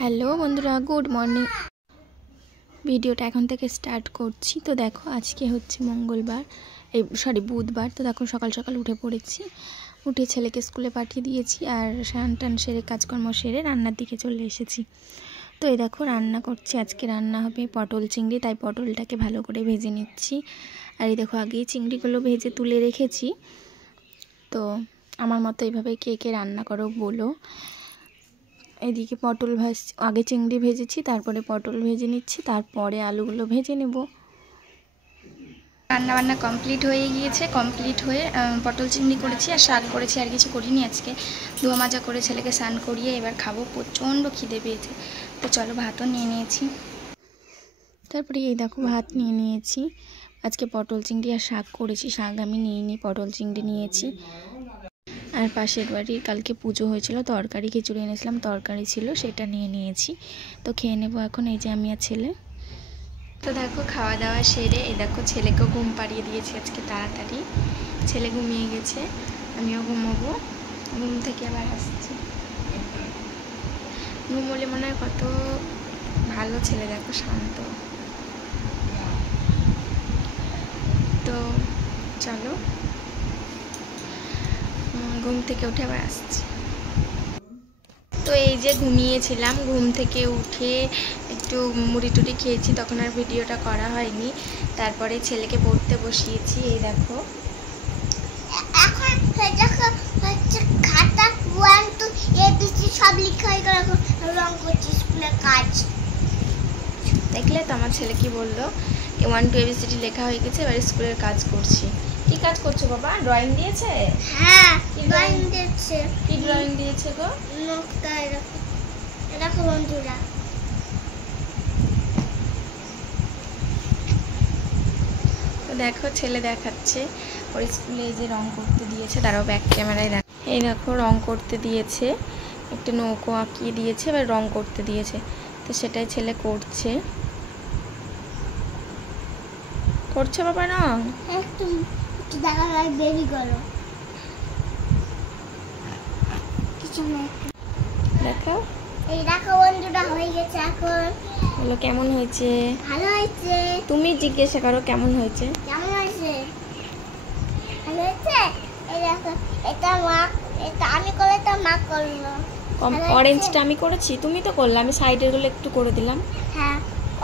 Hello বন্ধুরা, good morning. ভিডিওটা এখন থেকে স্টার্ট করছি। তো দেখো, আজকে হচ্ছে মঙ্গলবার, বুধবার। তো দেখো, সকাল সকাল উঠে পড়েছি। উঠে ছেলেকে স্কুলে পাঠিয়ে দিয়েছি, আর স্নান টান সেরে কাজকর্ম সেরে রান্নার দিকে চলে এসেছি। তো এই দেখো, রান্না করছি। আজকে রান্না হবে পটল চিংড়ি, তাই পটলটাকে ভালো করে ভেজে নিচ্ছি। আর এই দেখো, আগেই চিংড়িগুলো ভেজে তুলে রেখেছি। তো আমার মতো এইভাবে কে কে রান্না করো বলো। এদিকে পটল আগে চিংড়ি ভেজেছি, তারপরে পটল ভেজে নিচ্ছি, তারপরে আলুগুলো ভেজে নেব। রান্নাবান্না কমপ্লিট হয়ে গিয়েছে। কমপ্লিট হয়ে পটল চিংড়ি করেছি আর শাক করেছি, আর কিছু করিনি আজকে। ধোয়া মাজা করে ছেলেকে স্নান করিয়ে এবার খাবো। প্রচণ্ড খিদে পেয়েছে। তো চলো, ভাতও নিয়ে নিয়েছি। তারপরে এই দেখো, ভাত নিয়ে নিয়েছি। আজকে পটল চিংড়ি আর শাক করেছি। শাক আমি নিইনি, পটল চিংড়ি নিয়েছি। আর পাশের বাড়ির কালকে পুজো হয়েছিল, তরকারি খিচুড়ি এনেছিলাম, তরকারি ছিল, সেটা নিয়ে নিয়েছি। তো খেয়ে নেবো এখন, এই যে আমি আর ছেলে। তো দেখো, খাওয়া দাওয়া সেরে এই দেখো, ছেলেকেও ঘুম পাড়িয়ে দিয়েছি আজকে তাড়াতাড়ি। ছেলে ঘুমিয়ে গেছে, আমিও ঘুমোবো। ঘুম থেকে আবার আসছি। ঘুমোলে মনে হয় কত ভালো ছেলে, দেখো শান্ত। তো চলো, ঘুম থেকে উঠে আবার আসছি। তো এই যে ঘুমিয়েছিলাম, ঘুম থেকে উঠে একটু মুড়ি টুড়ি খেয়েছি, তখন আর ভিডিওটা করা হয়নি। তারপরে ছেলেকে পড়তে বসিয়েছি। এই দেখো, এখন হচ্ছে খাতা 1 2 ABC সব লেখা হয়ে গেল। এখন রং করছি স্কুলের কাজ। দেখলে তো আমার ছেলে কি বললো, 1 2 ABCD লেখা হয়ে গেছে, এবার স্কুলের কাজ করছি। কি কাজ করছো বাবা? ড্রয়িং দিয়েছে? হ্যাঁ, ড্রয়িং দিয়েছে। কি ড্রয়িং দিয়েছে গো? নকটা দেখো বন্ধুরা। তো দেখো, ছেলে দেখাচ্ছে ওর স্কুলে যে রং করতে দিয়েছে। তারাও ব্যাক ক্যামেরায় দেখ। এই দেখো, রং করতে দিয়েছে, একটা নৌকো আঁকিয়ে দিয়েছে, এবার রং করতে দিয়েছে। তো সেটাই ছেলে করছে বাবা রং। একটু দেখা যায় বেবি করো কিছু না। দেখো, এই দেখো বন্ধুরা, হয়ে গেছে। এখন বলো কেমন হয়েছে? ভালো হয়েছে। তুমি জিজ্ঞাসা করো কেমন হয়েছে। কেমন হয়েছে? ভালো হয়েছে। এই দেখো, এটা মা, এটা আমি করলে এটা মা করলো। অরেঞ্জটা আমি করেছি, তুমি তো করলে, আমি সাইডের গুলো একটু করে দিলাম। হ্যাঁ,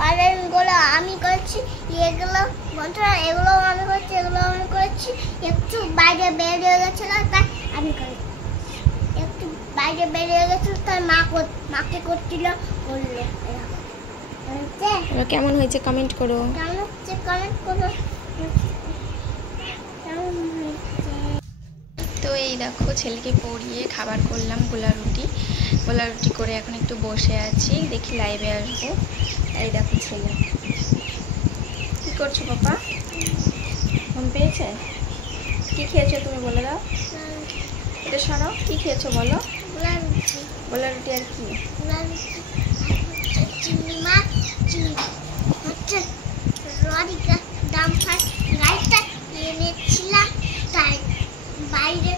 অরেঞ্জ গুলো আমি করেছি, এগুলো বন্ধুরা এগুলো আমি করেছি, এগুলো আমি করেছি। একটু বাইরে বেরিয়ে গেছিল, তাই আমি করেছি। একটু বাইরে বেরিয়ে গেছিল, তাই মাকে করছিল, করলো। কেমন হয়েছে কমেন্ট করো। কেমন হচ্ছে কমেন্ট করো। তো এই দেখো, ছেলেকে পড়িয়ে খাবার করলাম, গোলা রুটি করে এখন একটু বসে আছি, দেখি লাইভে আসবো। এই দেখো ছেলে কি করছো পাপা? ঘুম পেয়েছে? কি খেয়েছো তুমি বলে দাও। এটা সরাও, কি খেয়েছো বলো। গোলা রুটি আর কি? চিংড়ি মাছ, হচ্ছে গাড়িটা এনেছিলাম, তাই বাইরে